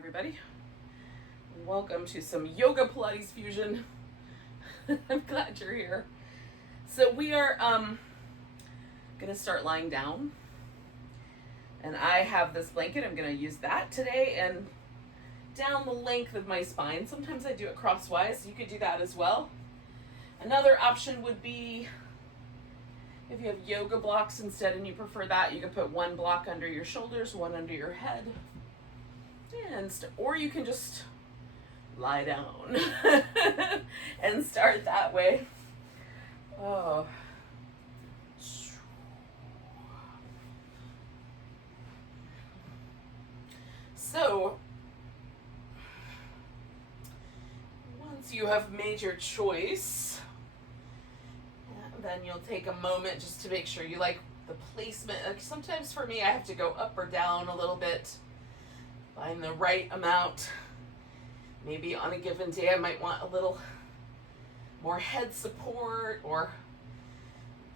everybody. Welcome to some yoga Pilates fusion. I'm glad you're here. So we are gonna start lying down, and I have this blanket. I'm gonna use that today and down the length of my spine. Sometimes I do it crosswise. You could do that as well. Another option would be if you have yoga blocks instead and you prefer that, you can put one block under your shoulders, one under your head, or you can just lie down and start that way. Oh. So, once you have made your choice, then you'll take a moment just to make sure you like the placement. Like sometimes for me, I have to go up or down a little bit, find the right amount. Maybe on a given day, I might want a little more head support, or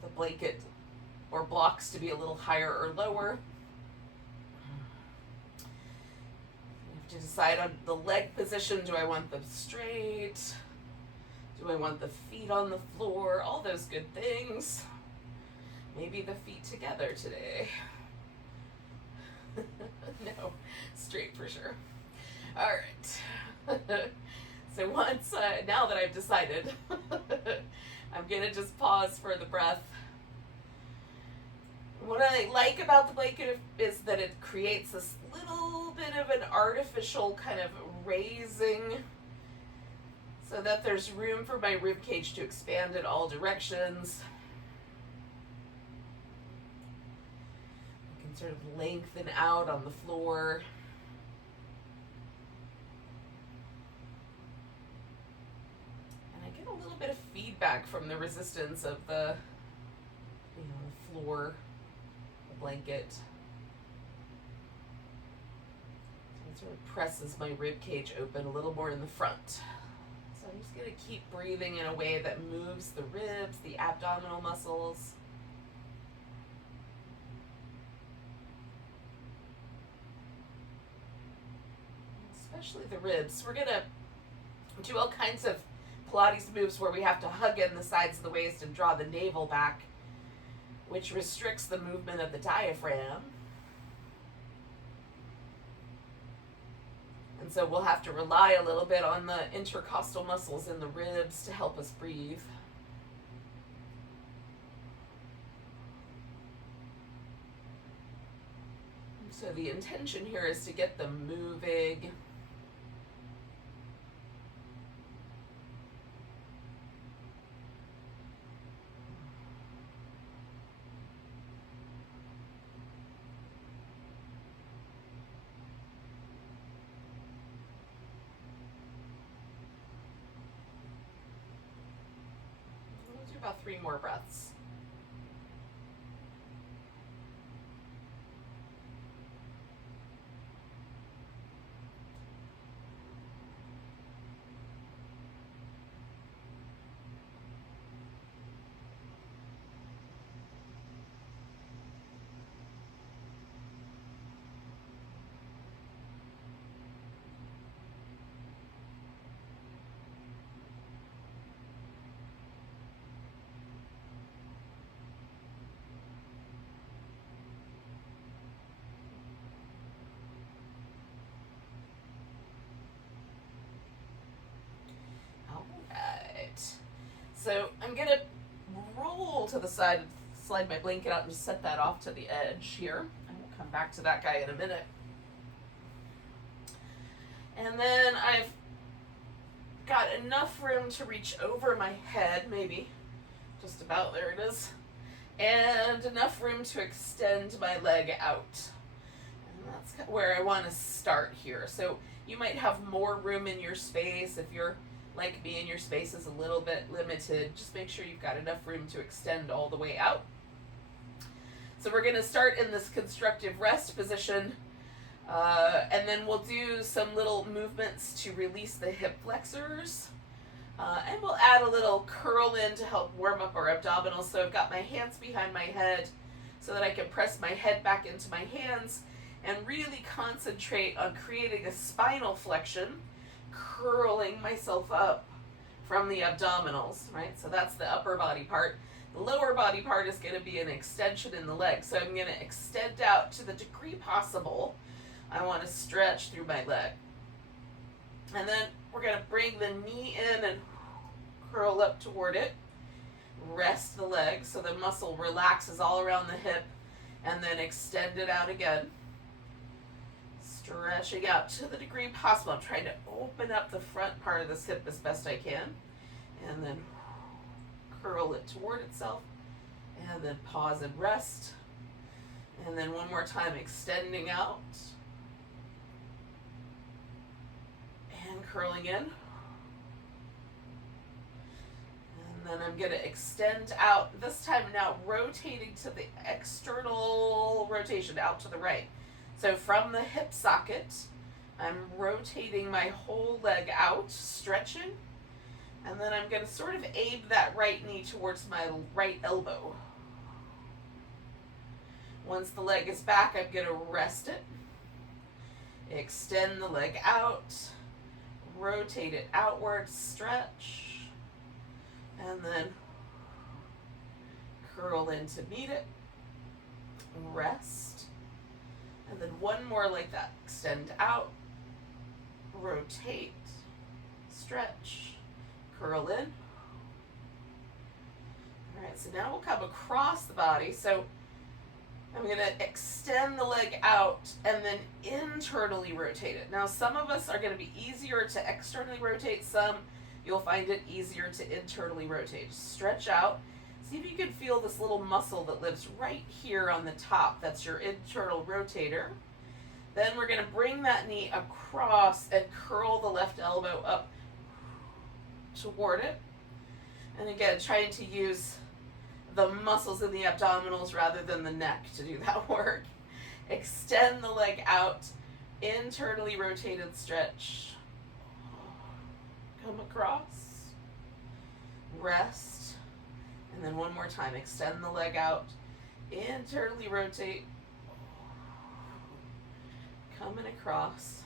the blanket or blocks to be a little higher or lower. You have to decide on the leg position. Do I want them straight? Do I want the feet on the floor? All those good things. Maybe the feet together today. No, straight for sure. All right. So once, now that I've decided, I'm gonna just pause for the breath. What I like about the blanket is that it creates this little bit of an artificial kind of raising, so that there's room for my rib cage to expand in all directions. I can sort of lengthen out on the floor. And I get a little bit of feedback from the resistance of the, the floor, the blanket. So it sort of presses my rib cage open a little more in the front. So I'm just going to keep breathing in a way that moves the ribs, the abdominal muscles. Especially the ribs. We're going to do all kinds of Pilates moves where we have to hug in the sides of the waist and draw the navel back, which restricts the movement of the diaphragm. And so we'll have to rely a little bit on the intercostal muscles in the ribs to help us breathe. So the intention here is to get them moving. About 3 more breaths. So I'm going to roll to the side, slide my blanket out and just set that off to the edge here. And we'll come back to that guy in a minute. And then I've got enough room to reach over my head, maybe just about, there it is, and enough room to extend my leg out. And that's where I want to start here. So you might have more room in your space. If you're like me and your space is a little bit limited, just make sure you've got enough room to extend all the way out. So we're going to start in this constructive rest position, and then we'll do some little movements to release the hip flexors, and we'll add a little curl in to help warm up our abdominals. So I've got my hands behind my head so that I can press my head back into my hands and really concentrate on creating a spinal flexion, curling myself up from the abdominals, right? So that's the upper body part. The lower body part is going to be an extension in the leg. So I'm going to extend out to the degree possible. I want to stretch through my leg. And then we're going to bring the knee in and curl up toward it. Rest the leg so the muscle relaxes all around the hip, and then extend it out again. Stretching out to the degree possible. I'm trying to open up the front part of this hip as best I can. And then curl it toward itself. And then pause and rest. And then one more time, extending out. And curling in. And then I'm going to extend out, this time now rotating to the external rotation out to the right. So from the hip socket, I'm rotating my whole leg out, stretching, and then I'm going to sort of aim that right knee towards my right elbow. Once the leg is back, I'm going to rest it, extend the leg out, rotate it outward, stretch, and then curl in to meet it, rest. And then one more like that. Extend out, rotate, stretch, curl in. All right, so now we'll come across the body. So I'm going to extend the leg out and then internally rotate it. Now some of us are going to be easier to externally rotate. Some you'll find it easier to internally rotate. Stretch out. See if you can feel this little muscle that lives right here on the top. That's your internal rotator. Then we're going to bring that knee across and curl the left elbow up toward it. And again, trying to use the muscles in the abdominals rather than the neck to do that work. Extend the leg out, internally rotated stretch. Come across, rest. And then one more time, extend the leg out, internally rotate, coming across.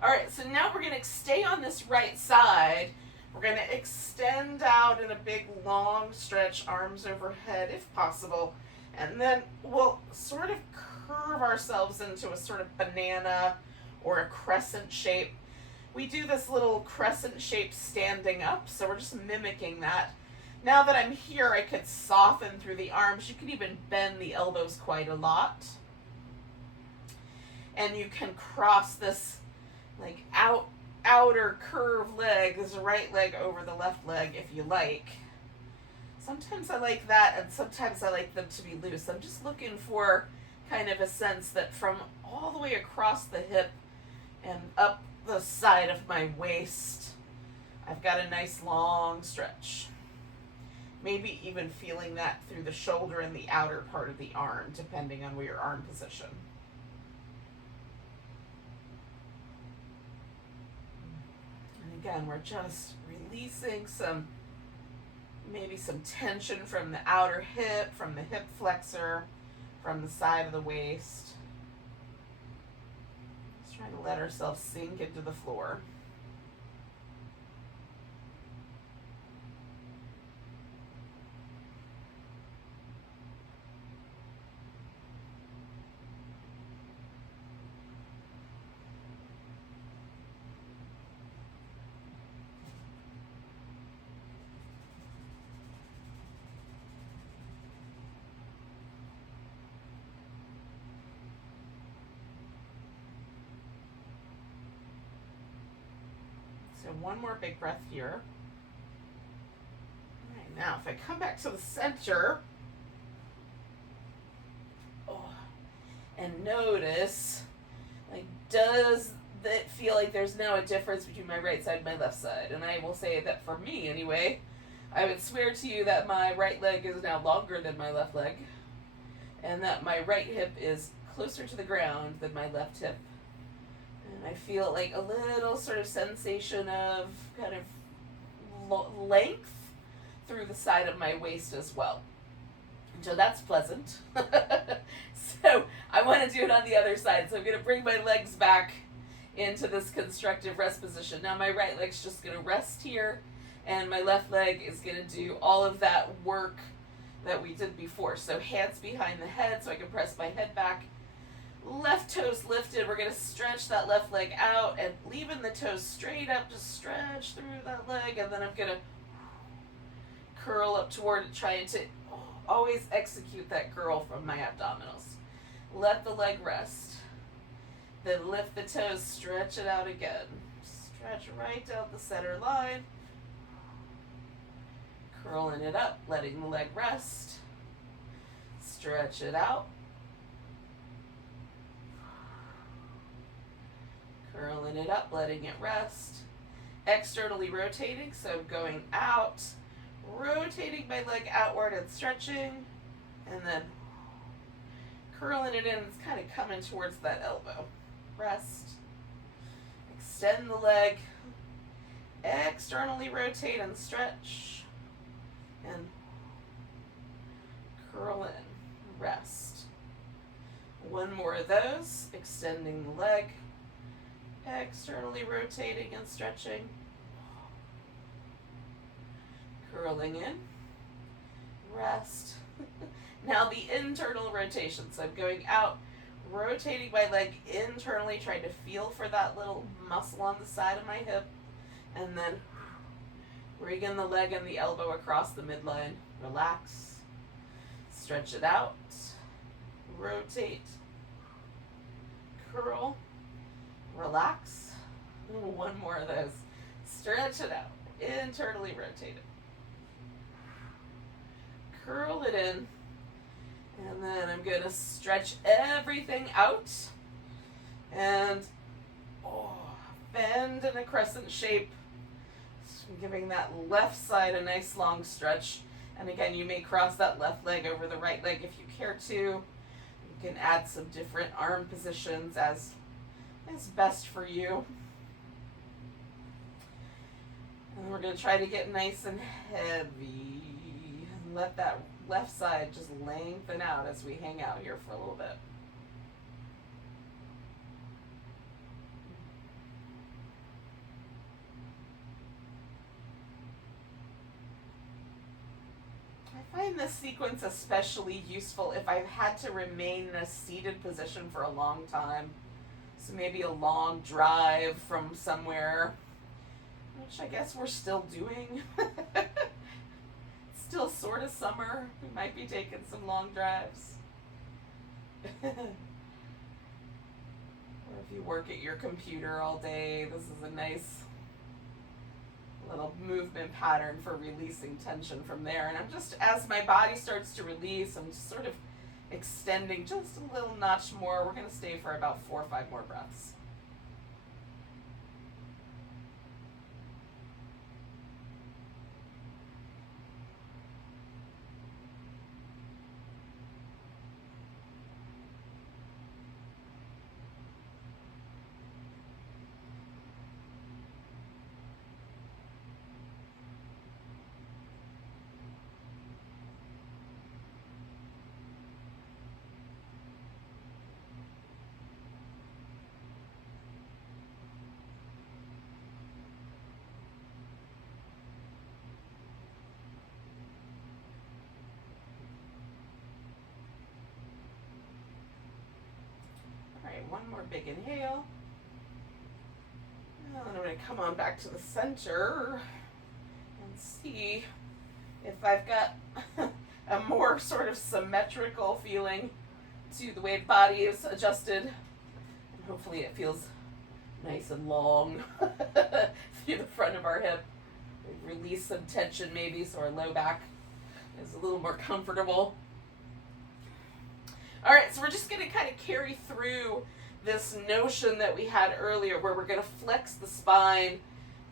All right, so now we're going to stay on this right side. We're going to extend out in a big long stretch, arms overhead if possible. And then we'll sort of curve ourselves into a sort of banana or a crescent shape. We do this little crescent shape standing up, so we're just mimicking that. Now that I'm here, I could soften through the arms. You can even bend the elbows quite a lot. And you can cross this like outer curved leg, this right leg over the left leg if you like. Sometimes I like that, and sometimes I like them to be loose. I'm just looking for kind of a sense that from all the way across the hip and up the side of my waist, I've got a nice long stretch. Maybe even feeling that through the shoulder and the outer part of the arm, depending on where your arm position. And again, we're just releasing maybe some tension from the outer hip, from the hip flexor, from the side of the waist. Just trying to let ourselves sink into the floor. So one more big breath here. All right, now if I come back to the center, and notice, like, does it feel like there's now a difference between my right side and my left side? And I will say that for me anyway, I would swear to you that my right leg is now longer than my left leg, and that my right hip is closer to the ground than my left hip. And I feel like a little sort of sensation of kind of length through the side of my waist as well. So that's pleasant. So I want to do it on the other side. So I'm going to bring my legs back into this constructive rest position. Now my right leg's just going to rest here, and my left leg is going to do all of that work that we did before. So hands behind the head so I can press my head back. Left toes lifted. We're going to stretch that left leg out and leaving the toes straight up. Just stretch through that leg, and then I'm going to curl up toward it, trying to always execute that curl from my abdominals. Let the leg rest. Then lift the toes, stretch it out again. Stretch right down the center line. Curling it up, letting the leg rest. Stretch it out. Curling it up, letting it rest. Externally rotating, so going out, rotating my leg outward and stretching, and then curling it in. It's kind of coming towards that elbow. Rest. Extend the leg. Externally rotate and stretch. And curl in. Rest. One more of those. Extending the leg. Externally rotating and stretching. Curling in. Rest. Now the internal rotation. So I'm going out, rotating my leg internally, trying to feel for that little muscle on the side of my hip, and then bringing the leg and the elbow across the midline. Relax. Stretch it out. Rotate. Curl. Relax. One more of those. Stretch it out. Internally rotate it. Curl it in. And then I'm going to stretch everything out. And bend in a crescent shape. Giving that left side a nice long stretch. And again, you may cross that left leg over the right leg if you care to. You can add some different arm positions as is best for you. And we're going to try to get nice and heavy. And let that left side just lengthen out as we hang out here for a little bit. I find this sequence especially useful if I've had to remain in a seated position for a long time. So maybe a long drive from somewhere, which I guess we're still doing. It's still sort of summer. We might be taking some long drives. Or if you work at your computer all day, this is a nice little movement pattern for releasing tension from there. And I'm just, as my body starts to release, I'm just sort of extending just a little notch more. We're going to stay for about 4 or 5 more breaths. One more big inhale. And then I'm going to come on back to the center and see if I've got a more sort of symmetrical feeling to the way the body is adjusted. And hopefully it feels nice and long through the front of our hip. Release some tension maybe so our low back is a little more comfortable. All right, so we're just going to kind of carry through this notion that we had earlier where we're going to flex the spine.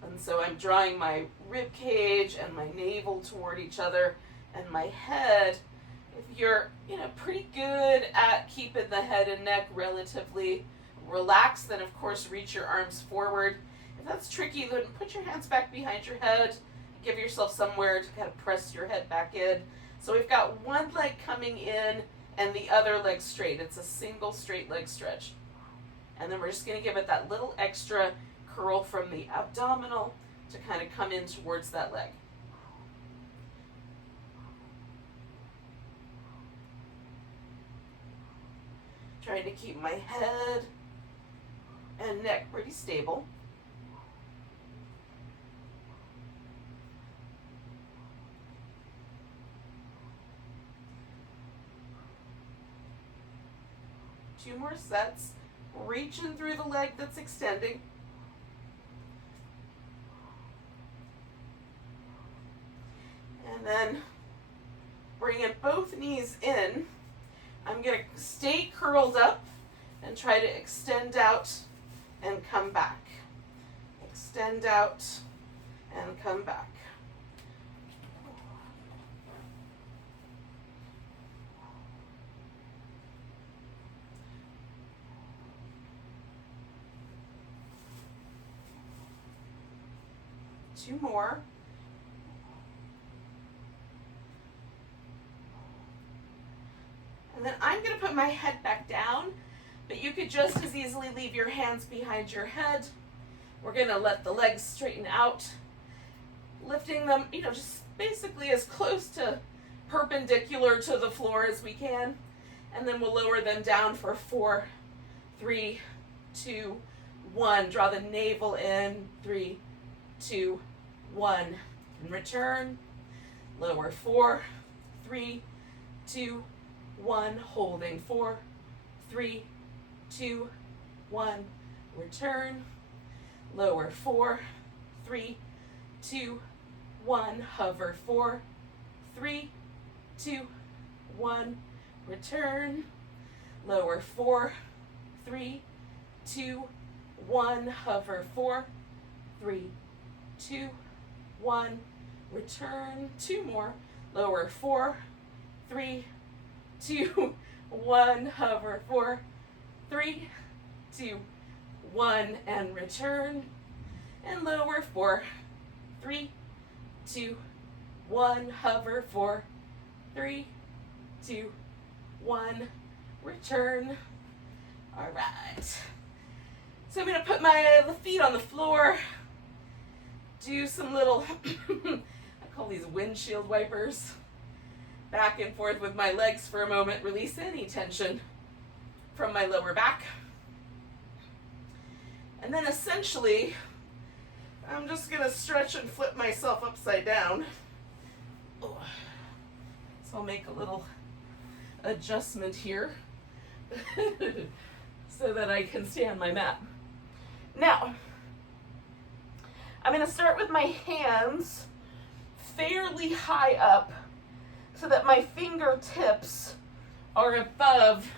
And so I'm drawing my rib cage and my navel toward each other and my head. If you're, pretty good at keeping the head and neck relatively relaxed, then of course reach your arms forward. If that's tricky, then put your hands back behind your head. Give yourself somewhere to kind of press your head back in. So we've got one leg coming in and the other leg straight. It's a single straight leg stretch. And then we're just going to give it that little extra curl from the abdominal to kind of come in towards that leg. Trying to keep my head and neck pretty stable. Two more sets, reaching through the leg that's extending. And then bringing both knees in. I'm going to stay curled up and try to extend out and come back. Extend out and come back. Two more. And then I'm going to put my head back down, but you could just as easily leave your hands behind your head. We're going to let the legs straighten out, lifting them, just basically as close to perpendicular to the floor as we can. And then we'll lower them down for 4, 3, 2, 1. Draw the navel in, 3, 2, 1. And return. Lower, 4, 3, 2, 1. Holding, 4, 3, 2, 1. Return. Lower, 4, 3, 2, 1. Hover, 4, 3, 2, 1. Return. Lower, 4, 3, 2, 1. Hover, 4, 3, 2, 1. Return. Two more. Lower, 4, 3, 2, 1. Hover, 4, 3, 2, 1. And return. And lower, 4, 3, 2, 1. Hover, 4, 3, 2, 1. Return. All right. So I'm going to put my feet on the floor, do some little, I call these windshield wipers, back and forth with my legs for a moment, release any tension from my lower back. And then essentially, I'm just going to stretch and flip myself upside down. Oh. So I'll make a little adjustment here so that I can stay on my mat. Now, I'm going to start with my hands fairly high up so that my fingertips are above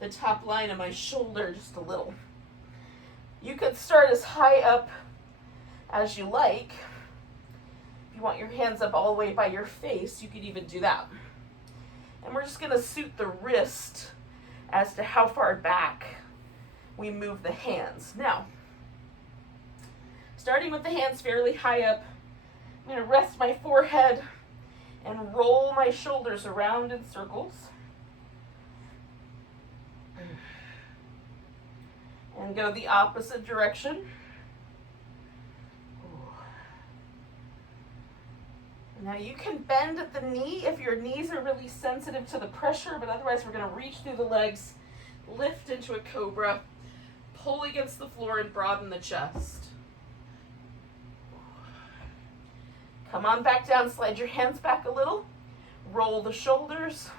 the top line of my shoulder just a little. You could start as high up as you like. If you want your hands up all the way by your face, you could even do that. And we're just going to suit the wrist as to how far back we move the hands. Now, starting with the hands fairly high up, I'm going to rest my forehead and roll my shoulders around in circles. And go the opposite direction. Now you can bend at the knee if your knees are really sensitive to the pressure, but otherwise we're going to reach through the legs, lift into a cobra, pull against the floor and broaden the chest. Come on back down, slide your hands back a little, roll the shoulders.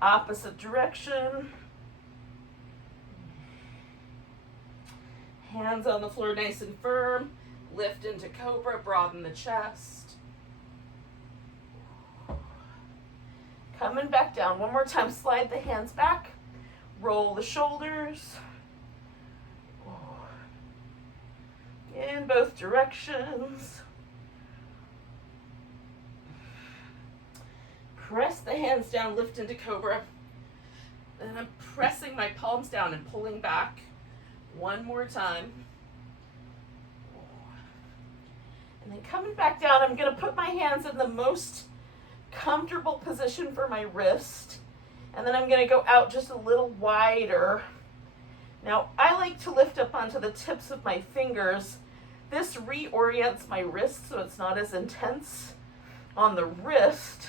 Opposite direction. Hands on the floor nice and firm. Lift into cobra, broaden the chest. Coming back down. One more time, slide the hands back. Roll the shoulders. In both directions. Press the hands down, lift into cobra. And I'm pressing my palms down and pulling back. One more time. And then coming back down, I'm going to put my hands in the most comfortable position for my wrist. And then I'm going to go out just a little wider. Now, I like to lift up onto the tips of my fingers. This reorients my wrist so it's not as intense on the wrist.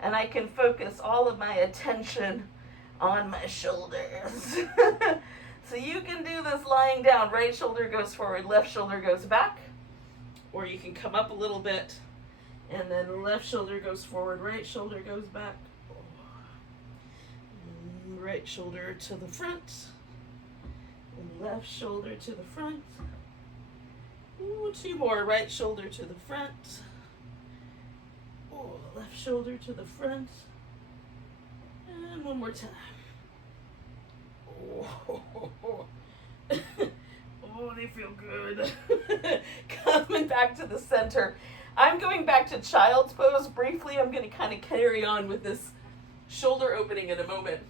And I can focus all of my attention on my shoulders. So you can do this lying down. Right shoulder goes forward, left shoulder goes back. Or you can come up a little bit and then left shoulder goes forward, right shoulder goes back. Right shoulder to the front. And left shoulder to the front. Ooh, two more. Right shoulder to the front. Ooh, left shoulder to the front. And one more time. Oh, oh, they feel good. Coming back to the center. I'm going back to child's pose briefly. I'm going to kind of carry on with this shoulder opening in a moment.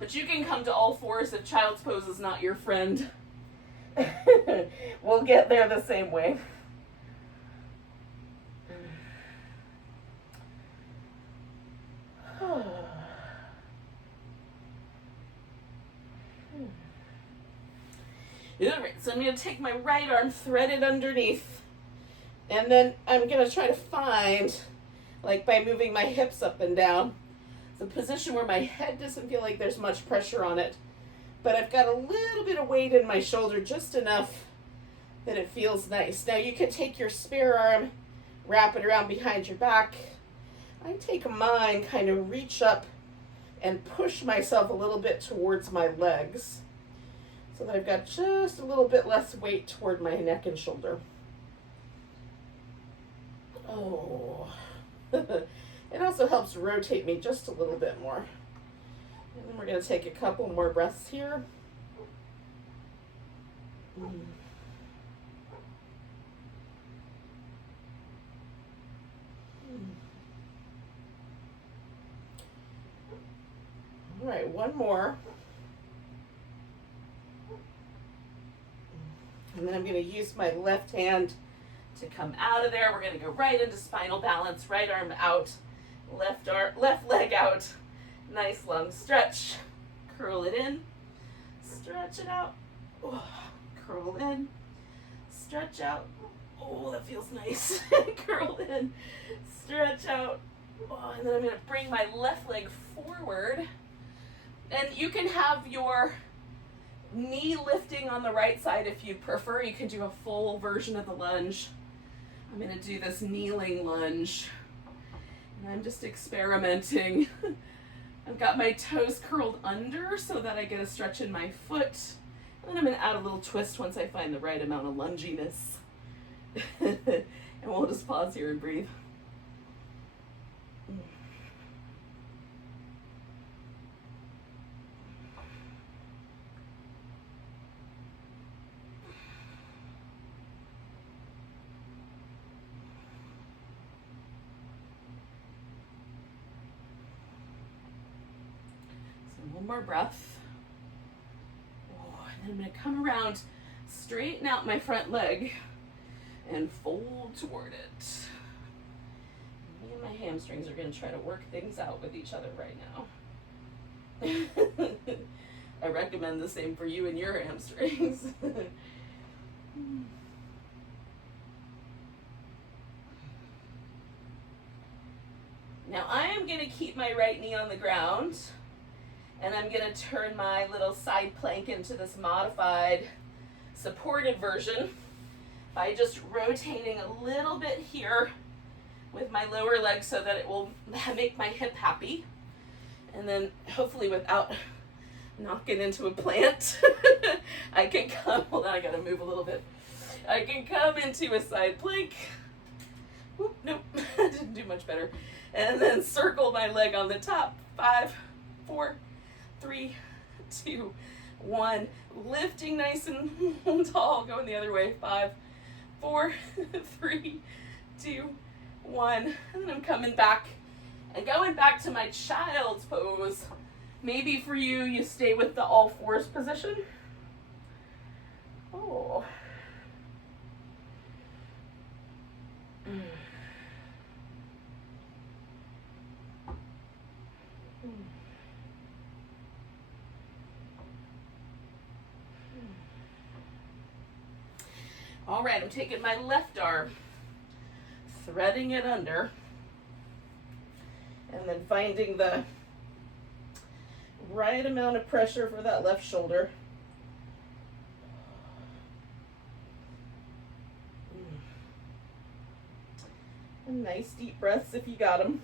But you can come to all fours if child's pose is not your friend. We'll get there the same way. Alright, so I'm going to take my right arm, thread it underneath, and then I'm going to try to find, like by moving my hips up and down, the position where my head doesn't feel like there's much pressure on it, but I've got a little bit of weight in my shoulder, just enough that it feels nice. Now you can take your spare arm, wrap it around behind your back. I take mine, kind of reach up and push myself a little bit towards my legs, so that I've got just a little bit less weight toward my neck and shoulder. Oh. It also helps rotate me just a little bit more. And then we're going to take a couple more breaths here. All right, one more. And then I'm going to use my left hand to come out of there. We're going to go right into spinal balance, right arm out, left leg out. Nice long stretch. Curl it in, stretch it out. Oh, curl in, stretch out. Oh, that feels nice. Curl in, stretch out. Oh, and then I'm going to bring my left leg forward. And you can have your knee lifting on the right side if you prefer. You can do a full version of the lunge. I'm going to do this kneeling lunge. And I'm just experimenting. I've got my toes curled under so that I get a stretch in my foot. And then I'm going to add a little twist once I find the right amount of lunginess. And we'll just pause here and breathe. One more breath. Oh, and then I'm going to come around, straighten out my front leg, and fold toward it. Me and my hamstrings are going to try to work things out with each other right now. I recommend the same for you and your hamstrings. Now I am going to keep my right knee on the ground. And I'm going to turn my little side plank into this modified supported version by just rotating a little bit here with my lower leg so that it will make my hip happy. And then hopefully without knocking into a plant, I can come, hold on, I got to move a little bit. I can come into a side plank. Oop, nope, didn't do much better. And then circle my leg on the top. 5, 4, 3, 2, 1. Lifting nice and tall. Going the other way. 5, 4, 3, 2, 1. And then I'm coming back and going back to my child's pose. Maybe for you, you stay with the all fours position. Oh. All right, I'm taking my left arm, threading it under, and then finding the right amount of pressure for that left shoulder. And nice deep breaths if you got them.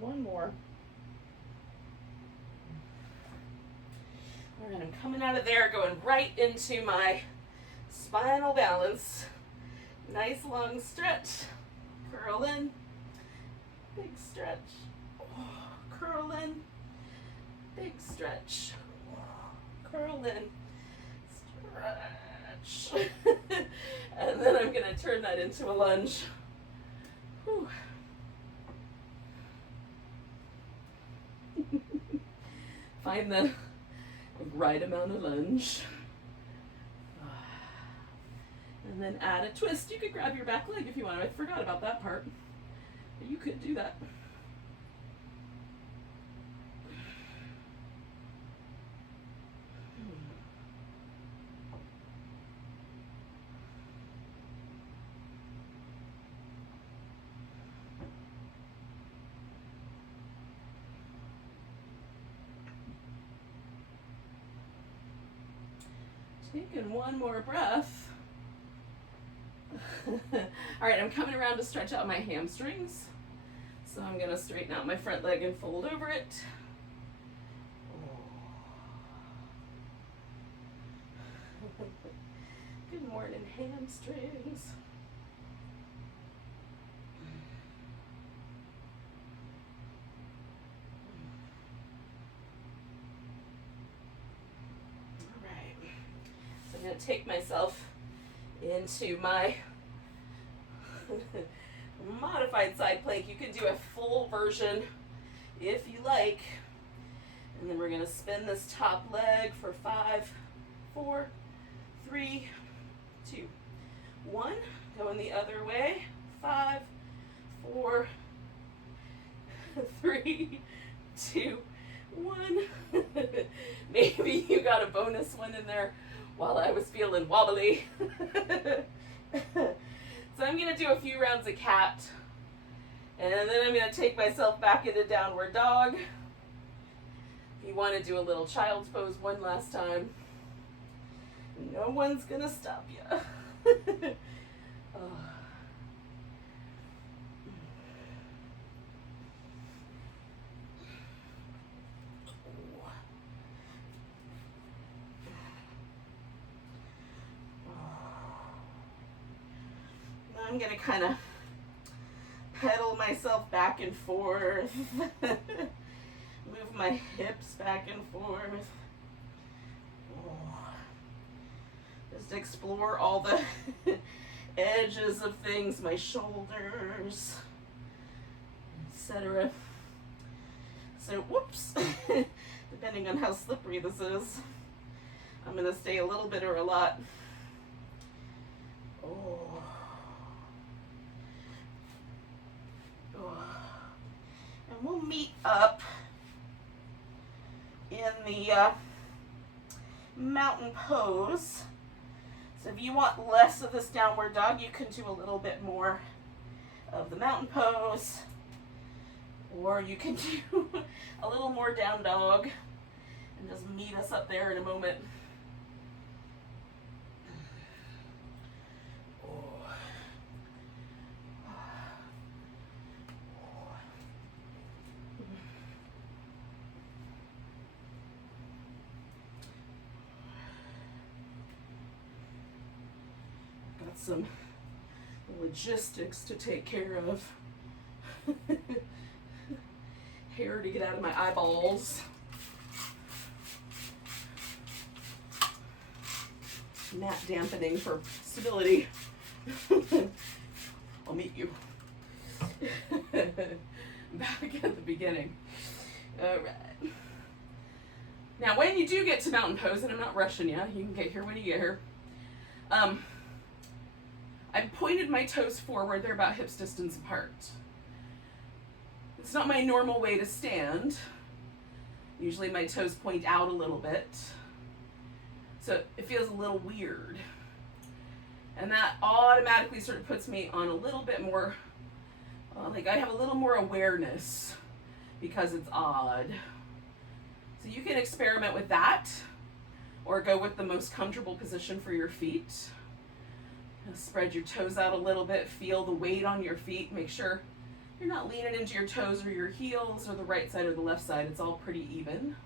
One more. All right, I'm coming out of there, going right into my spinal balance. Nice long stretch. Curl in. Big stretch. Curl in. Big stretch. Curl in. Stretch. And then I'm going to turn that into a lunge. Whew. Find the right amount of lunge. And then add a twist. You could grab your back leg if you want. I forgot about that part. But you could do that. Taking one more breath. All right, I'm coming around to stretch out my hamstrings. So I'm going to straighten out my front leg and fold over it. Good morning, hamstrings. I'm going to take myself into my modified side plank. You can do a full version if you like. And then we're going to spin this top leg for 5, 4, 3, 2, 1. Going the other way. 5, 4, 3, 2, 1. Maybe you got a bonus one in there while I was feeling wobbly. So I'm going to do a few rounds of cat. And then I'm going to take myself back into downward dog. If you want to do a little child's pose one last time, no one's going to stop you. Oh. I'm going to kind of pedal myself back and forth, move my hips back and forth, just explore all the edges of things, my shoulders, etc. So, whoops, depending on how slippery this is, I'm going to stay a little bit or a lot. And we'll meet up in the mountain pose. So if you want less of this downward dog, you can do a little bit more of the mountain pose. Or you can do a little more down dog and just meet us up there in a moment. Some logistics to take care of. Hair to get out of my eyeballs. mat dampening for stability. I'll meet you. Back at the beginning. All right. Now, when you do get to mountain pose, and I'm not rushing you, you can get here when you get here. I've pointed my toes forward. They're about hips distance apart. It's not my normal way to stand. Usually my toes point out a little bit. So it feels a little weird. And that automatically sort of puts me on a little bit more, like I have a little more awareness because it's odd. So you can experiment with that or go with the most comfortable position for your feet. Spread your toes out a little bit, feel the weight on your feet, make sure you're not leaning into your toes or your heels or the right side or the left side. It's all pretty even.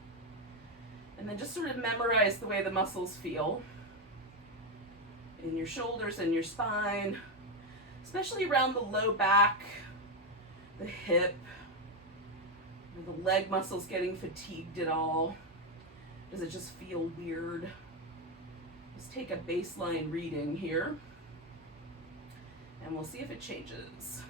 And then just sort of memorize the way the muscles feel in your shoulders and your spine, especially around the low back, the hip, are the leg muscles getting fatigued at all? Does it just feel weird? Let's take a baseline reading here, and we'll see if it changes.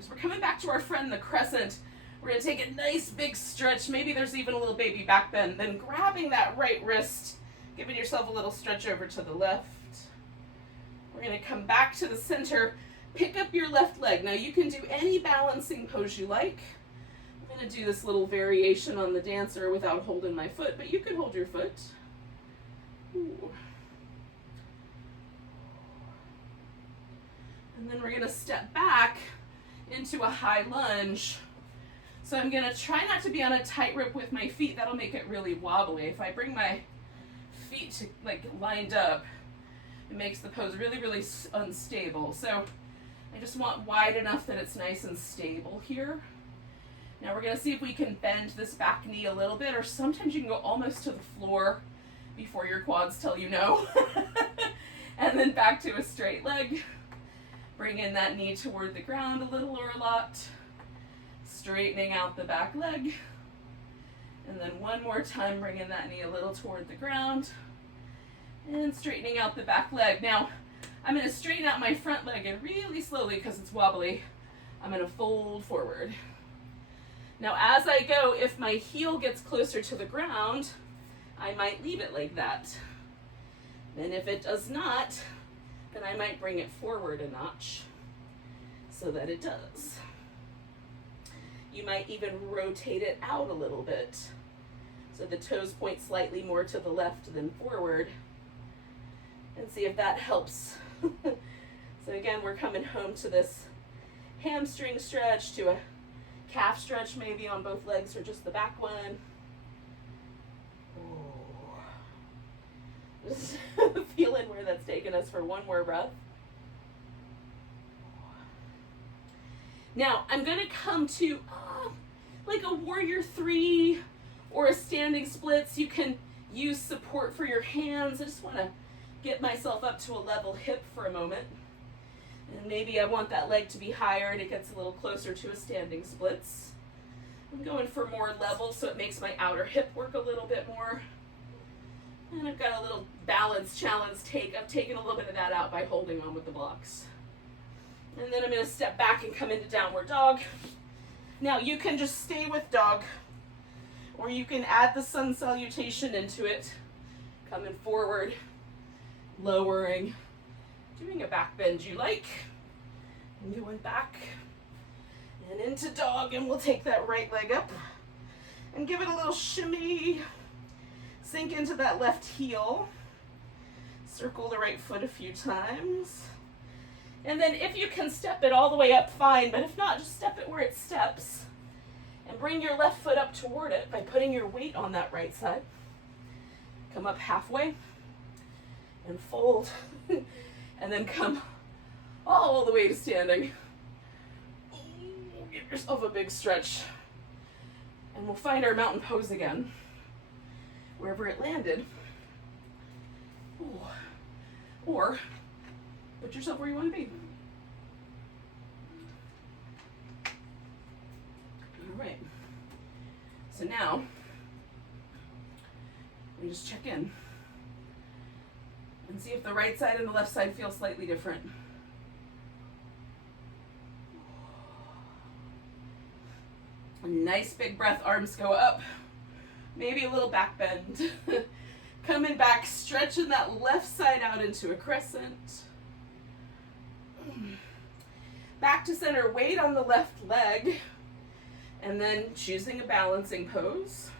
So we're coming back to our friend the crescent. We're going to take a nice big stretch. Maybe there's even a little baby back bend. Then grabbing that right wrist, giving yourself a little stretch over to the left. We're going to come back to the center. Pick up your left leg. Now you can do any balancing pose you like. I'm going to do this little variation on the dancer without holding my foot, but you can hold your foot. Ooh. And then we're going to step back into a high lunge. So I'm going to try not to be on a tightrope with my feet. That'll make it really wobbly. If I bring my feet to, like, lined up, it makes the pose really, really unstable. So I just want wide enough that it's nice and stable here. Now we're going to see if we can bend this back knee a little bit, or sometimes you can go almost to the floor before your quads tell you no. And then back to a straight leg. Bring in that knee toward the ground a little or a lot. Straightening out the back leg. And then one more time, bringing that knee a little toward the ground. And straightening out the back leg. Now, I'm going to straighten out my front leg, and really slowly, because it's wobbly, I'm going to fold forward. Now, as I go, if my heel gets closer to the ground, I might leave it like that. And if it does not, then I might bring it forward a notch so that it does. You might even rotate it out a little bit so the toes point slightly more to the left than forward, and see if that helps. So again, we're coming home to this hamstring stretch, to a calf stretch maybe on both legs or just the back one. Just feeling where that's taken us for one more breath. Now, I'm going to come to like a warrior 3 or a standing splits. You can use support for your hands. I just want to get myself up to a level hip for a moment. And maybe I want that leg to be higher and it gets a little closer to a standing splits. I'm going for more level so it makes my outer hip work a little bit more. And I've got a little balance challenge take. I've taken a little bit of that out by holding on with the blocks. And then I'm going to step back and come into downward dog. Now you can just stay with dog, or you can add the sun salutation into it. Coming forward, lowering, doing a back bend you like, and going back and into dog, and we'll take that right leg up and give it a little shimmy. Sink into that left heel. Circle the right foot a few times. And then if you can step it all the way up, fine. But if not, just step it where it steps. And bring your left foot up toward it by putting your weight on that right side. Come up halfway. And fold. And then come all the way to standing. Give yourself a big stretch. And we'll find our mountain pose again, wherever it landed. Ooh. Or put yourself where you want to be. All right. So now, we just check in. And see if the right side and the left side feel slightly different. A nice big breath, arms go up. Maybe a little back bend. Coming back, stretching that left side out into a crescent. Back to center, weight on the left leg. And then choosing a balancing pose.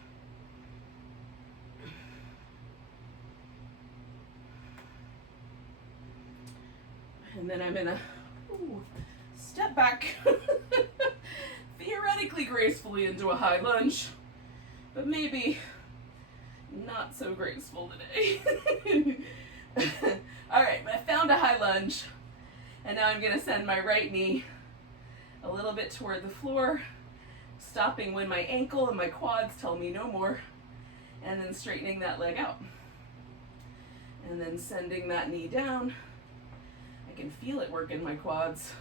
And then I'm gonna step back, theoretically gracefully into a high lunge, but maybe not so graceful today. All right, I found a high lunge, and now I'm gonna send my right knee a little bit toward the floor, stopping when my ankle and my quads tell me no more, and then straightening that leg out. And then sending that knee down. I can feel it work in my quads.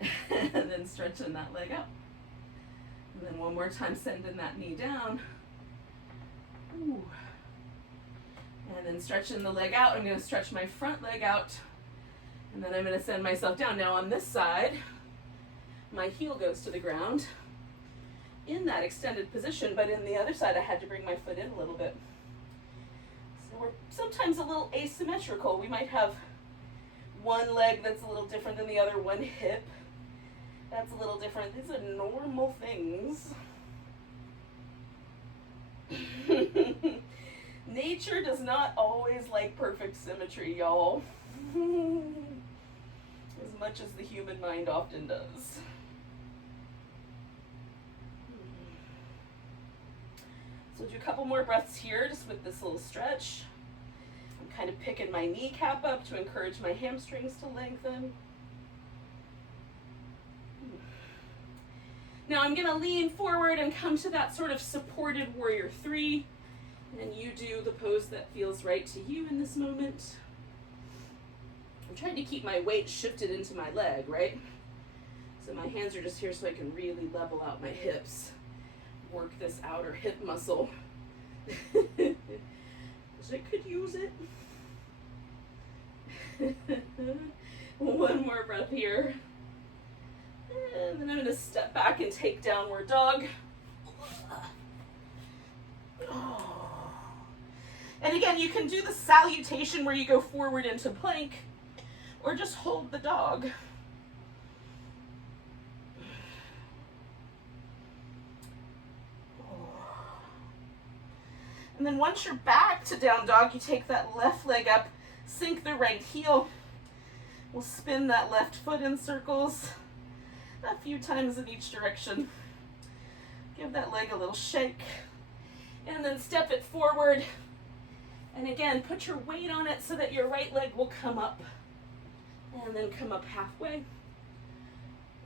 And then stretching that leg out. And then one more time, sending that knee down. Ooh. And then stretching the leg out. I'm going to stretch my front leg out. And then I'm going to send myself down. Now on this side, my heel goes to the ground in that extended position, but in the other side I had to bring my foot in a little bit. So we're sometimes a little asymmetrical. We might have one leg that's a little different than the other, one hip that's a little different. These are normal things. Nature does not always like perfect symmetry, y'all. As much as the human mind often does. So we'll do a couple more breaths here, just with this little stretch. I'm kind of picking my kneecap up to encourage my hamstrings to lengthen. Now I'm going to lean forward and come to that sort of supported warrior three. And you do the pose that feels right to you in this moment. I'm trying to keep my weight shifted into my leg, right? So my hands are just here so I can really level out my hips. Work this outer hip muscle. Because I could use it. One more breath here. And then I'm going to step back and take downward dog. And again, you can do the salutation where you go forward into plank, or just hold the dog. And then once you're back to down dog, you take that left leg up, sink the right heel. We'll spin that left foot in circles a few times in each direction. Give that leg a little shake. And then step it forward. And again, put your weight on it so that your right leg will come up. And then come up halfway.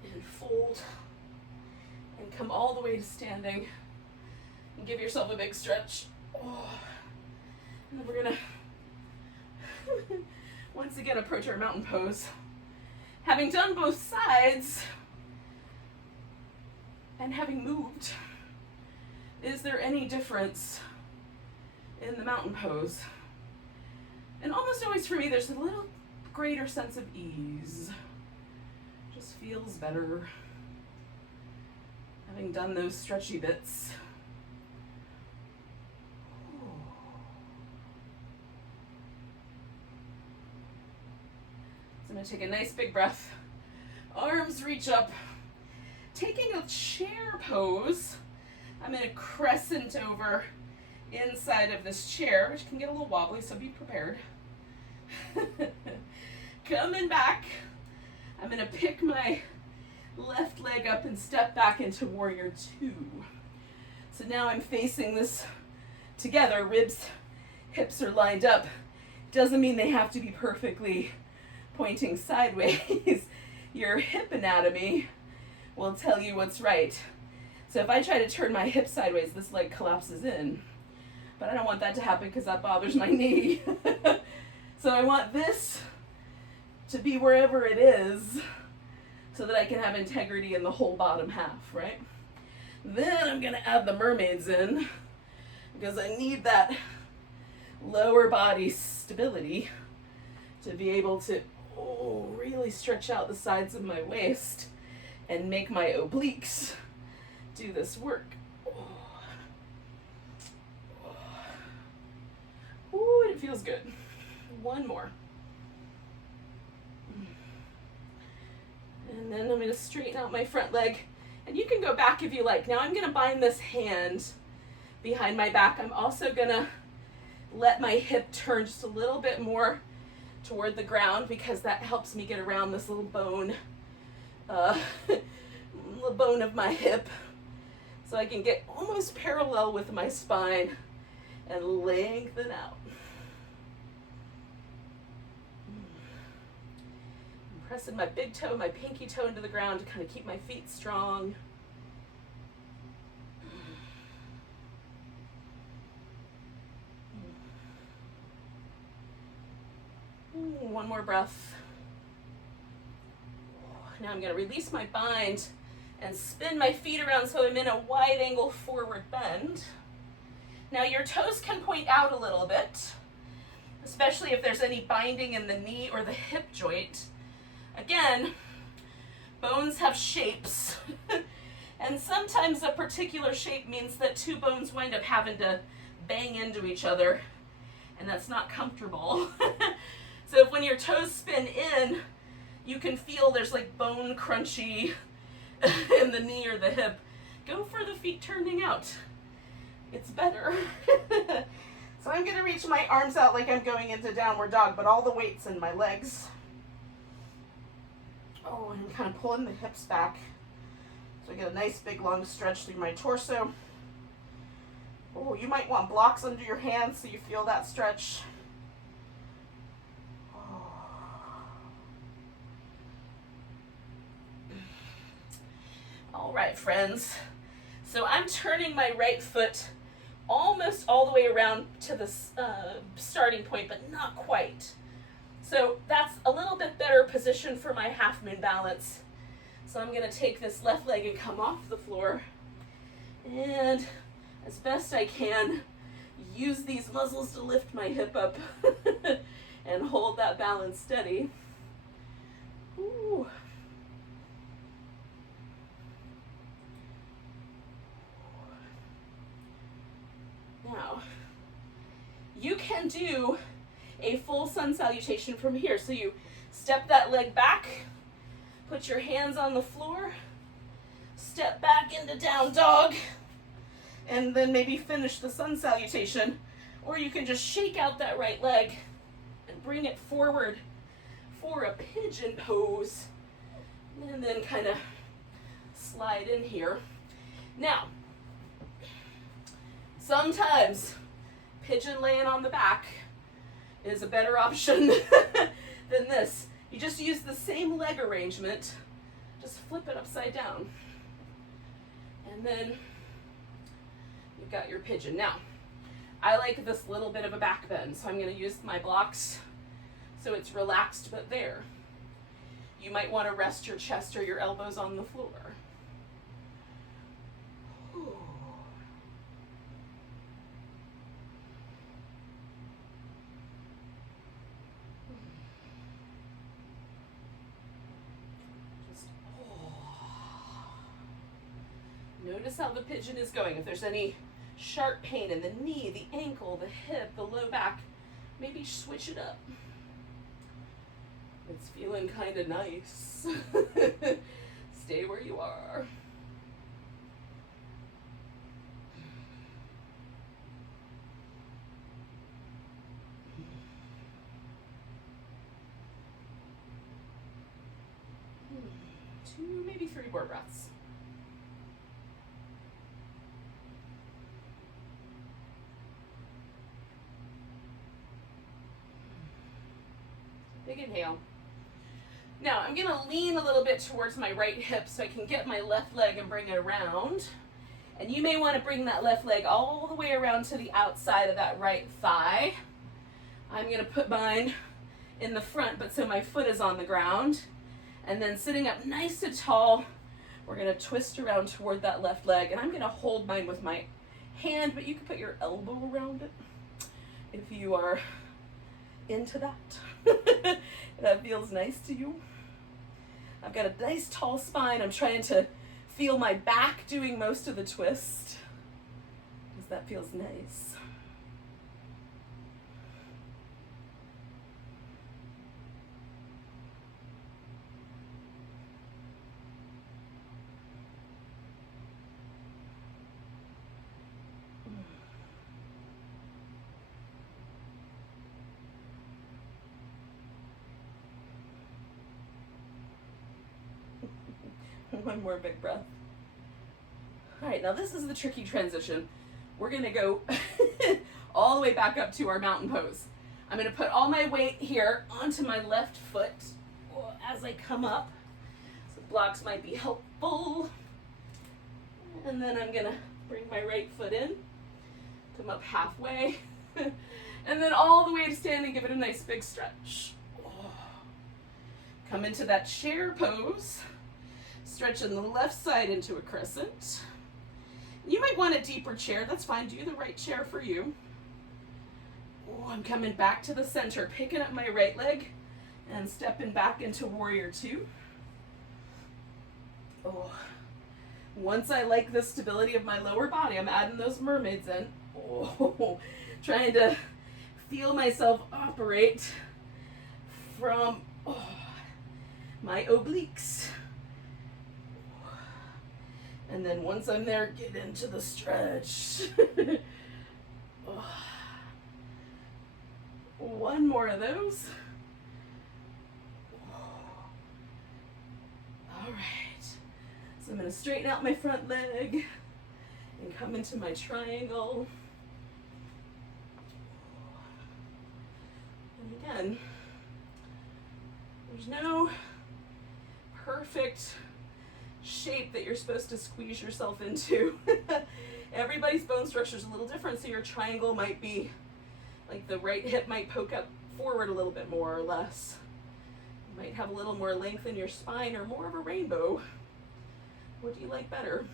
And fold. And come all the way to standing. And give yourself a big stretch. Oh. And then we're gonna once again approach our mountain pose. Having done both sides and having moved, is there any difference in the mountain pose? And almost always for me, there's a little greater sense of ease. Just feels better having done those stretchy bits. I'm going to take a nice big breath. Arms reach up. Taking a chair pose, I'm going to crescent over inside of this chair, which can get a little wobbly, so be prepared. Coming back, I'm going to pick my left leg up and step back into warrior two. So now I'm facing this together. Ribs, hips are lined up. Doesn't mean they have to be perfectly pointing sideways. Your hip anatomy will tell you what's right. So if I try to turn my hip sideways, this leg collapses in. But I don't want that to happen because that bothers my knee. So I want this to be wherever it is so that I can have integrity in the whole bottom half, right? Then I'm going to add the mermaids in because I need that lower body stability to be able to really stretch out the sides of my waist and make my obliques do this work. Ooh, it feels good. One more. And then I'm going to straighten out my front leg. And you can go back if you like. Now I'm going to bind this hand behind my back. I'm also going to let my hip turn just a little bit more toward the ground because that helps me get around this little bone, little bone of my hip. So I can get almost parallel with my spine and lengthen out. I'm pressing my big toe, my pinky toe into the ground to kind of keep my feet strong. One more breath. Now I'm going to release my bind and spin my feet around so I'm in a wide angle forward bend. Now your toes can point out a little bit, especially if there's any binding in the knee or the hip joint. Again, bones have shapes, and sometimes a particular shape means that two bones wind up having to bang into each other, and that's not comfortable. So if when your toes spin in, you can feel there's like bone crunchy in the knee or the hip, go for the feet turning out. It's better. So I'm going to reach my arms out like I'm going into downward dog, but all the weight's in my legs. Oh, I'm kind of pulling the hips back. So I get a nice big long stretch through my torso. Oh, you might want blocks under your hands so you feel that stretch. All right, friends. So I'm turning my right foot almost all the way around to the starting point, but not quite. So that's a little bit better position for my half moon balance. So I'm going to take this left leg and come off the floor. And as best I can, use these muscles to lift my hip up and hold that balance steady. Ooh. Now, you can do a full sun salutation from here. So you step that leg back, put your hands on the floor, step back into down dog, and then maybe finish the sun salutation. Or you can just shake out that right leg and bring it forward for a pigeon pose. And then kind of slide in here. Now, sometimes pigeon laying on the back is a better option than this. You just use the same leg arrangement, just flip it upside down. And then you've got your pigeon. Now, I like this little bit of a back bend, so I'm going to use my blocks so it's relaxed but there. You might want to rest your chest or your elbows on the floor. Notice how the pigeon is going. If there's any sharp pain in the knee, the ankle, the hip, the low back, maybe switch it up. It's feeling kind of nice. Stay where you are. Two, maybe three more breaths. Big inhale. Now I'm going to lean a little bit towards my right hip so I can get my left leg and bring it around. And you may want to bring that left leg all the way around to the outside of that right thigh. I'm going to put mine in the front, but so my foot is on the ground. And then sitting up nice and tall, we're going to twist around toward that left leg. And I'm going to hold mine with my hand, but you can put your elbow around it. if you are into that. That feels nice to you. I've got a nice tall spine. I'm trying to feel my back doing most of the twist, because that feels nice. One more big breath. All right, now this is the tricky transition. We're gonna go all the way back up to our mountain pose. I'm gonna put all my weight here onto my left foot as I come up. So blocks might be helpful. And then I'm gonna bring my right foot in, come up halfway, and then all the way to standing, give it a nice big stretch. Come into that chair pose. Stretching the left side into a crescent. You might want a deeper chair, that's fine. Do the right chair for you. Oh, I'm coming back to the center, picking up my right leg and stepping back into warrior two. Oh, once I like the stability of my lower body, I'm adding those mermaids in. Oh, trying to feel myself operate from my obliques. And then once I'm there, get into the stretch. One more of those. All right. So I'm going to straighten out my front leg and come into my triangle. And again, there's no perfect shape that you're supposed to squeeze yourself into. Everybody's bone structure is a little different, so your triangle might be like the right hip might poke up forward a little bit more or less. You might have a little more length in your spine or more of a rainbow. What do you like better?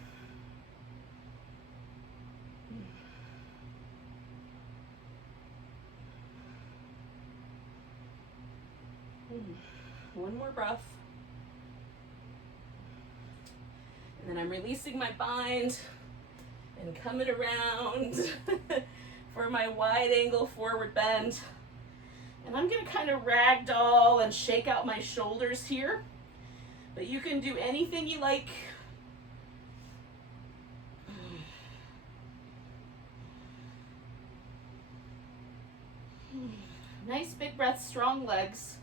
One more breath. And then I'm releasing my bind and coming around for my wide angle forward bend. And I'm gonna kind of ragdoll and shake out my shoulders here, but you can do anything you like. Nice big breath, strong legs.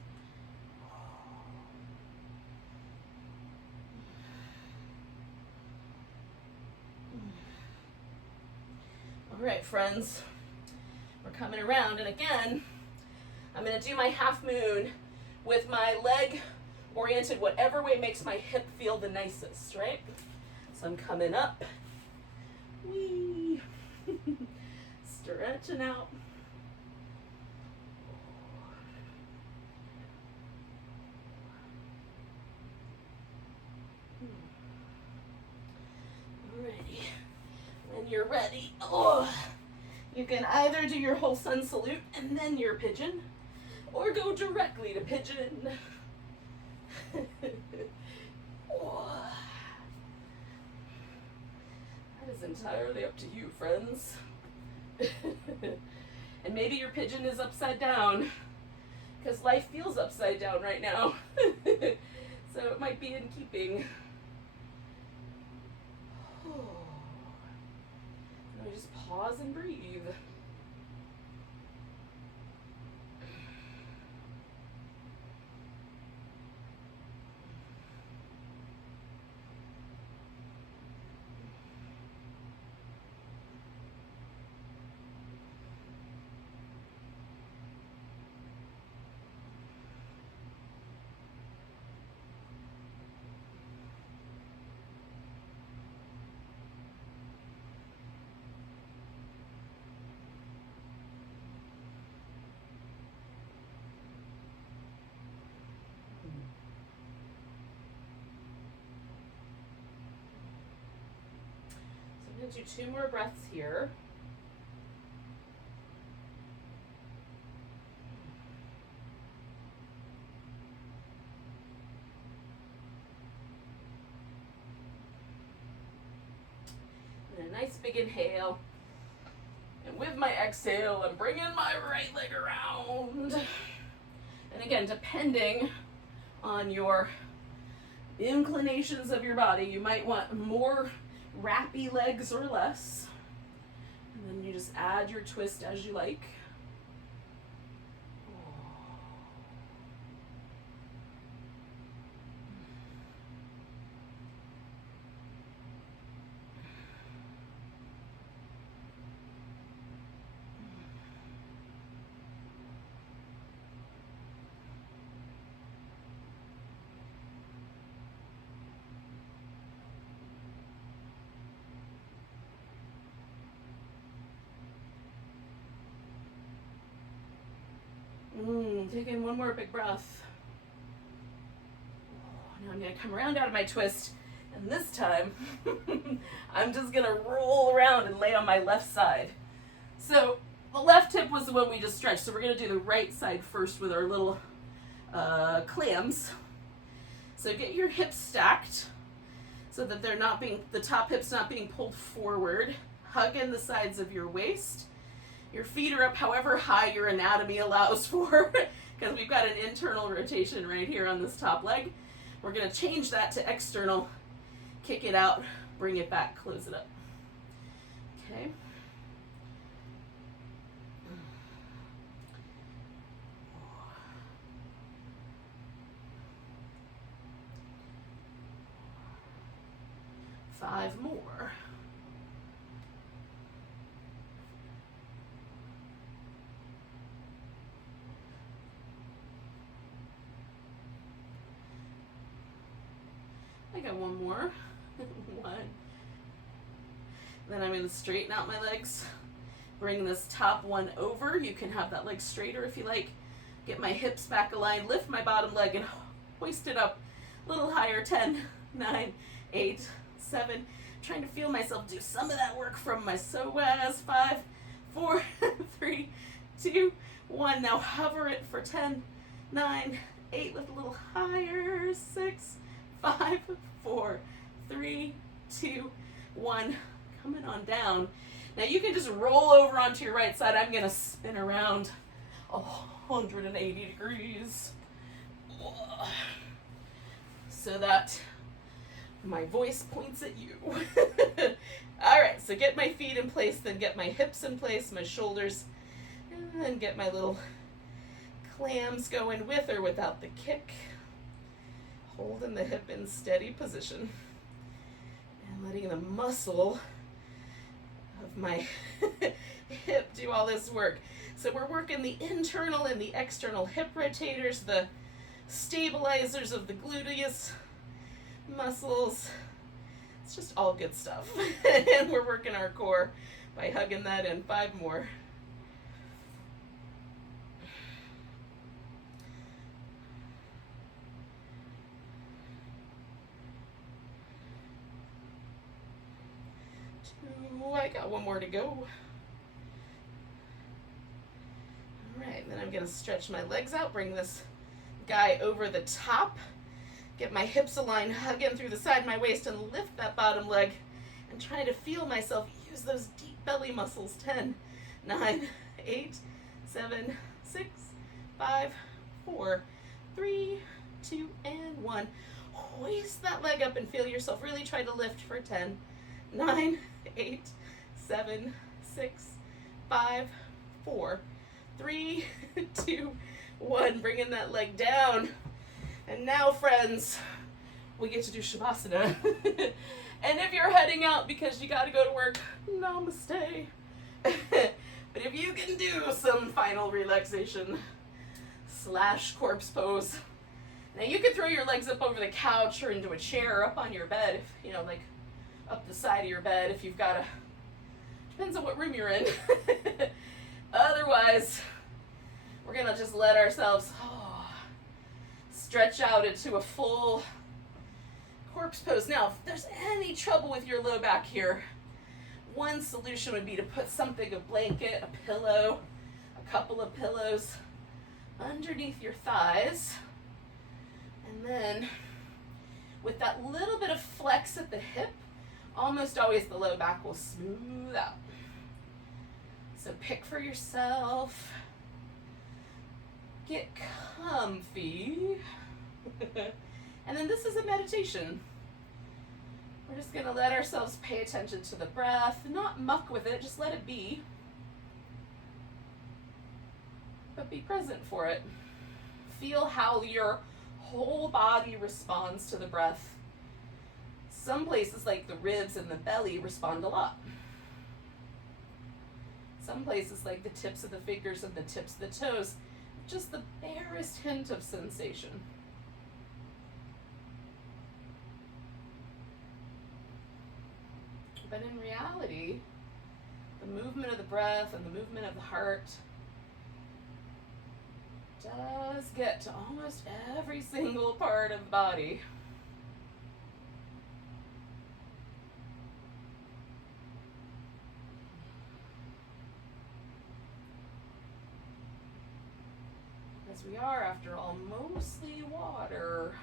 All right, friends, we're coming around, and again, I'm going to do my half moon with my leg oriented whatever way makes my hip feel the nicest, right? So I'm coming up, whee, stretching out. Alrighty. When you're ready, you can either do your whole sun salute and then your pigeon, or go directly to pigeon. That is entirely up to you, friends. And maybe your pigeon is upside down, because life feels upside down right now. So it might be in keeping. Let me just pause and breathe. Do 2 more breaths here. And a nice big inhale. And with my exhale, I'm bringing my right leg around. And again, depending on your inclinations of your body, you might want more wrappy legs or less. And then you just add your twist as you like. Take in one more big breath. Now I'm going to come around out of my twist, and this time I'm just going to roll around and lay on my left side. So the left hip was the one we just stretched, so we're going to do the right side first with our little clams. So get your hips stacked so that they're not being, the top hip's not being pulled forward. Hug in the sides of your waist. Your feet are up however high your anatomy allows for, because we've got an internal rotation right here on this top leg. We're going to change that to external. Kick it out, bring it back, close it up. Okay. Five more. I got one more. One. Then I'm going to straighten out my legs. Bring this top one over. You can have that leg straighter if you like. Get my hips back aligned. Lift my bottom leg and hoist it up a little higher. 10, 9, 8, 7. Trying to feel myself do some of that work from my psoas. 5, 4, 3, 2, 1. Now hover it for 10, 9, 8. Lift a little higher. 6, 5, 4, 3, 2, 1. Coming on down. Now you can just roll over onto your right side. I'm going to spin around 180 degrees so that my voice points at you. All right, so get my feet in place, then get my hips in place, my shoulders, and then get my little clams going with or without the kick. Holding the hip in steady position and letting the muscle of my hip do all this work. So we're working the internal and the external hip rotators, the stabilizers of the gluteus muscles. It's just all good stuff. And we're working our core by hugging that in. 5 more. I got one more to go. All right, then I'm going to stretch my legs out, bring this guy over the top, get my hips aligned, hug in through the side of my waist, and lift that bottom leg, and try to feel myself use those deep belly muscles. 10, 9, 8, 7, 6, 5, 4, 3, 2, and 1. Hoist that leg up and feel yourself really try to lift for 10, 9, 8, 7, 6, 5, 4, 3, 2, 1. Bringing that leg down. And now, friends, we get to do Shavasana. And if you're heading out because you got to go to work, Namaste. But if you can do some final relaxation / corpse pose. Now you can throw your legs up over the couch or into a chair or up on your bed, if, like up the side of your bed if you've got a, depends on what room you're in. Otherwise, we're going to just let ourselves stretch out into a full corpse pose. Now, if there's any trouble with your low back here, one solution would be to put something, a blanket, a pillow, a couple of pillows underneath your thighs. And then with that little bit of flex at the hip, almost always the low back will smooth out. So pick for yourself. Get comfy. And then this is a meditation. We're just going to let ourselves pay attention to the breath, not muck with it, just let it be. But be present for it. Feel how your whole body responds to the breath. Some places like the ribs and the belly respond a lot. Some places like the tips of the fingers and the tips of the toes, just the barest hint of sensation. But in reality, the movement of the breath and the movement of the heart does get to almost every single part of the body. As we are, after all, mostly water.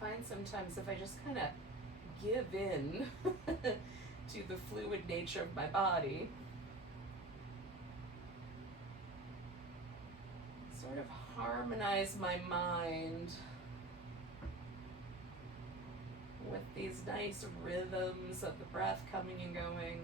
Find sometimes if I just kind of give in to the fluid nature of my body, sort of harmonize my mind with these nice rhythms of the breath coming and going.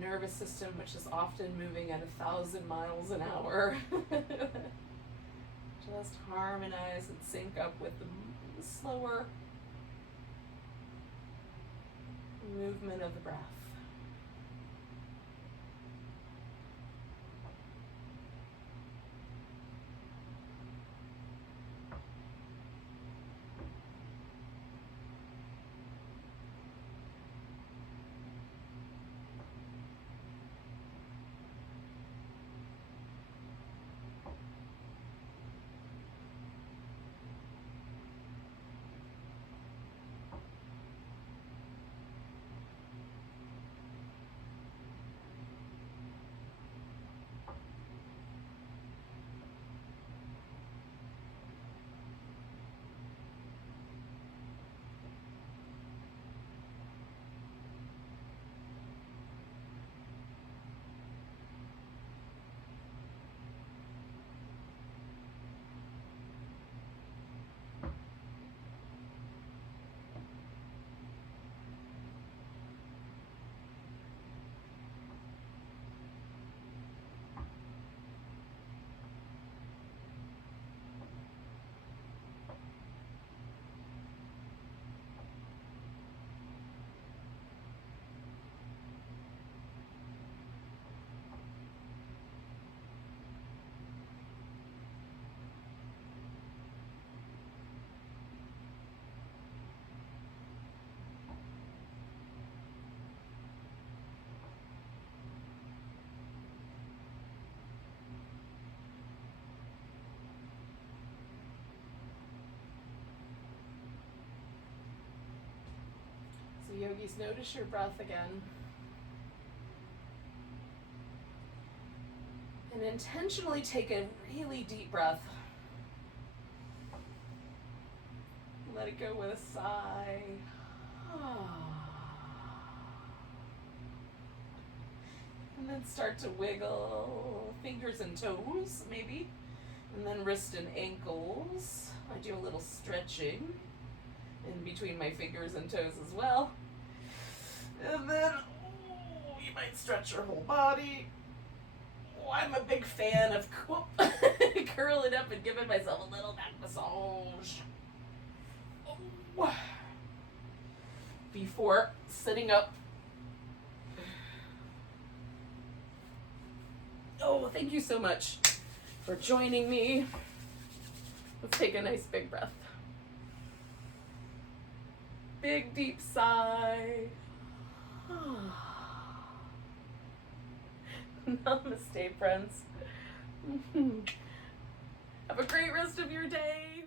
Nervous system, which is often moving at 1,000 miles an hour, just harmonize and sync up with the slower movement of the breath. So yogis, notice your breath again. And intentionally take a really deep breath. Let it go with a sigh. And then start to wiggle fingers and toes, maybe. And then wrist and ankles. I do a little stretching in between my fingers and toes as well. And then you might stretch your whole body. I'm a big fan of curling up and giving myself a little back massage before sitting up Oh, thank you so much for joining me. Let's take a nice big breath. Big deep sigh. Namaste, friends. Have a great rest of your day.